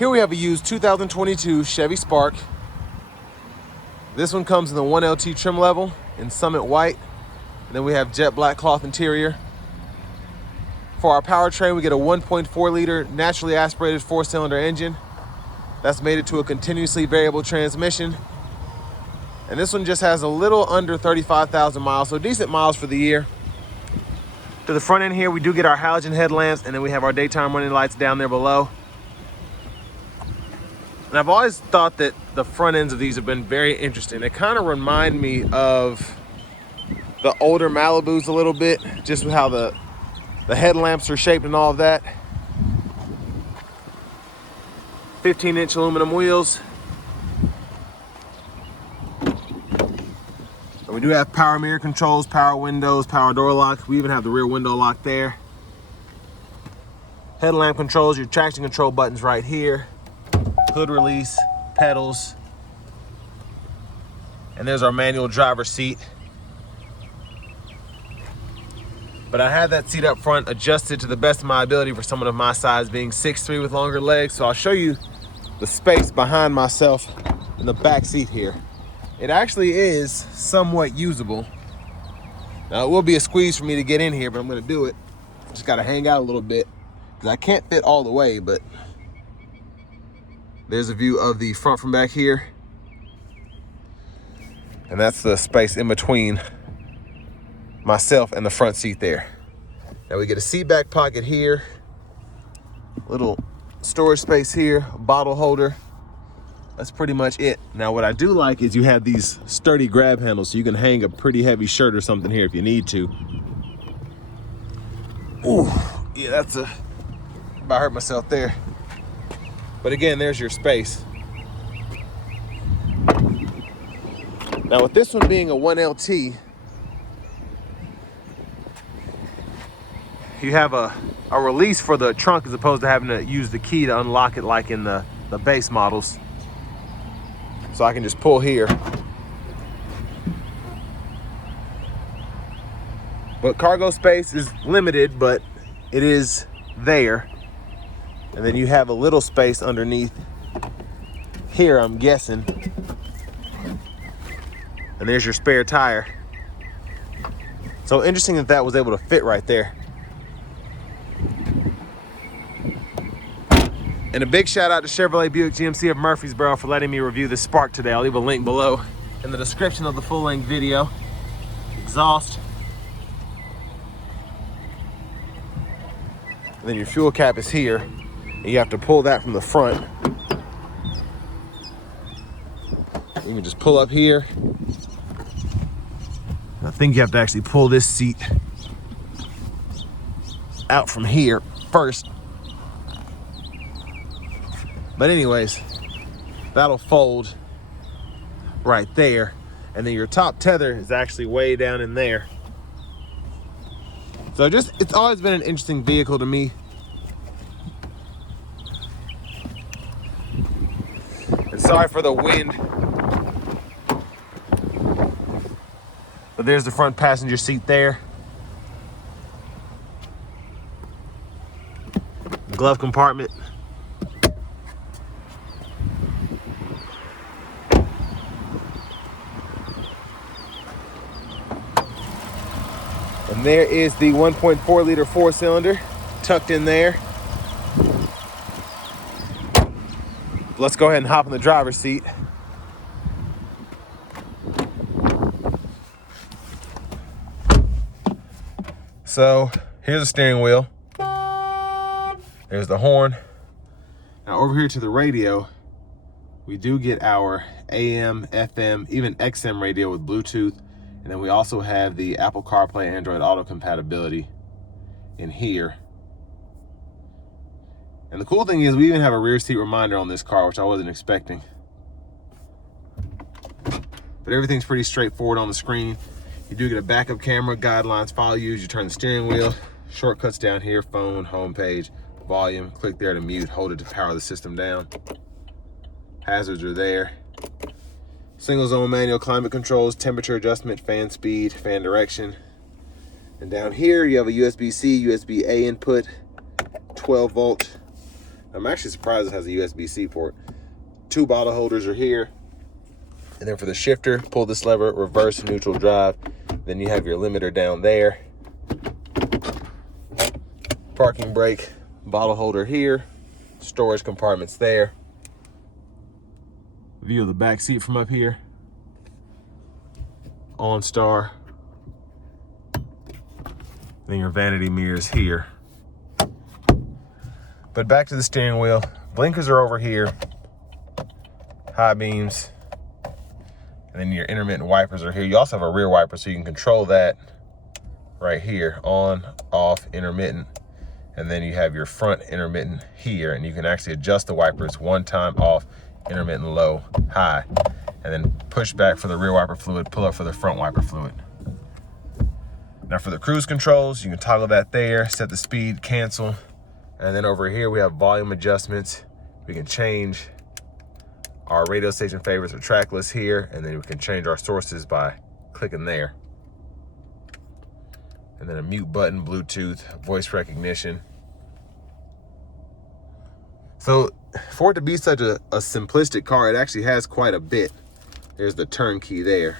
Here we have a used 2022 Chevy Spark. This one comes in the 1LT trim level in Summit White. And then we have jet black cloth interior. For our powertrain, we get a 1.4 liter naturally aspirated 4-cylinder engine. That's mated to a continuously variable transmission. And this one just has a little under 35,000 miles, so decent miles for the year. To the front end here, we do get our halogen headlamps, and then we have our daytime running lights down there below. And I've always thought that the front ends of these have been very interesting. They kind of remind me of the older Malibus a little bit, just with how the headlamps are shaped and all of that. 15-inch aluminum wheels. And we do have power mirror controls, power windows, power door lock. We even have the rear window lock there. Headlamp controls, your traction control buttons right here. Hood release, pedals. And there's our manual driver's seat. But I had that seat up front adjusted to the best of my ability for someone of my size, being 6'3" with longer legs. So I'll show you the space behind myself in the back seat here. It actually is somewhat usable. Now it will be a squeeze for me to get in here, but I'm gonna do it. Just gotta hang out a little bit because I can't fit all the way, but there's a view of the front from back here. And that's the space in between myself and the front seat there. Now we get a seat back pocket here, little storage space here, bottle holder. That's pretty much it. Now what I do like is you have these sturdy grab handles, so you can hang a pretty heavy shirt or something here if you need to. Ooh, yeah, that's I hurt myself there. But again, there's your space. Now with this one being a 1LT, you have a release for the trunk as opposed to having to use the key to unlock it like in the base models. So I can just pull here. But cargo space is limited, but it is there. And then you have a little space underneath here, I'm guessing. And there's your spare tire. So interesting that that was able to fit right there. And a big shout out to Chevrolet Buick GMC of Murfreesboro for letting me review this Spark today. I'll leave a link below in the description of the full-length video. Exhaust. And then your fuel cap is here. And you have to pull that from the front. You can just pull up here. I think you have to actually pull this seat out from here first. But anyways, that'll fold right there. And then your top tether is actually way down in there. So it's always been an interesting vehicle to me. And sorry for the wind. But there's the front passenger seat there. Glove compartment. And there is the 1.4 liter 4-cylinder tucked in there. Let's go ahead and hop in the driver's seat. So here's the steering wheel. There's the horn. Now over here to the radio, we do get our AM, FM, even XM radio with Bluetooth. And then we also have the Apple CarPlay, Android Auto compatibility in here. And the cool thing is we even have a rear seat reminder on this car, which I wasn't expecting. But everything's pretty straightforward on the screen. You do get a backup camera, guidelines, file use, you turn the steering wheel, shortcuts down here, phone, home page, volume, click there to mute, hold it to power the system down. Hazards are there. Single zone manual climate controls, temperature adjustment, fan speed, fan direction. And down here you have a USB-C, USB-A input, 12 volt I'm actually surprised it has a USB-C port. 2 bottle holders are here. And then for the shifter, pull this lever, reverse neutral drive. Then you have your limiter down there. Parking brake, bottle holder here. Storage compartments there. View of the back seat from up here. OnStar. Then your vanity mirrors here. But back to the steering wheel. Blinkers are over here. High beams. And then your intermittent wipers are here. You also have a rear wiper, so you can control that right here. On, off, intermittent. And then you have your front intermittent here, and you can actually adjust the wipers one time off, intermittent low, high. And then push back for the rear wiper fluid, pull up for the front wiper fluid. Now for the cruise controls, you can toggle that there, set the speed, cancel. And then over here we have volume adjustments. We can change our radio station favorites or track list here, and then we can change our sources by clicking there. And then a mute button, Bluetooth, voice recognition. So for it to be such a simplistic car, it actually has quite a bit. There's the turn key there.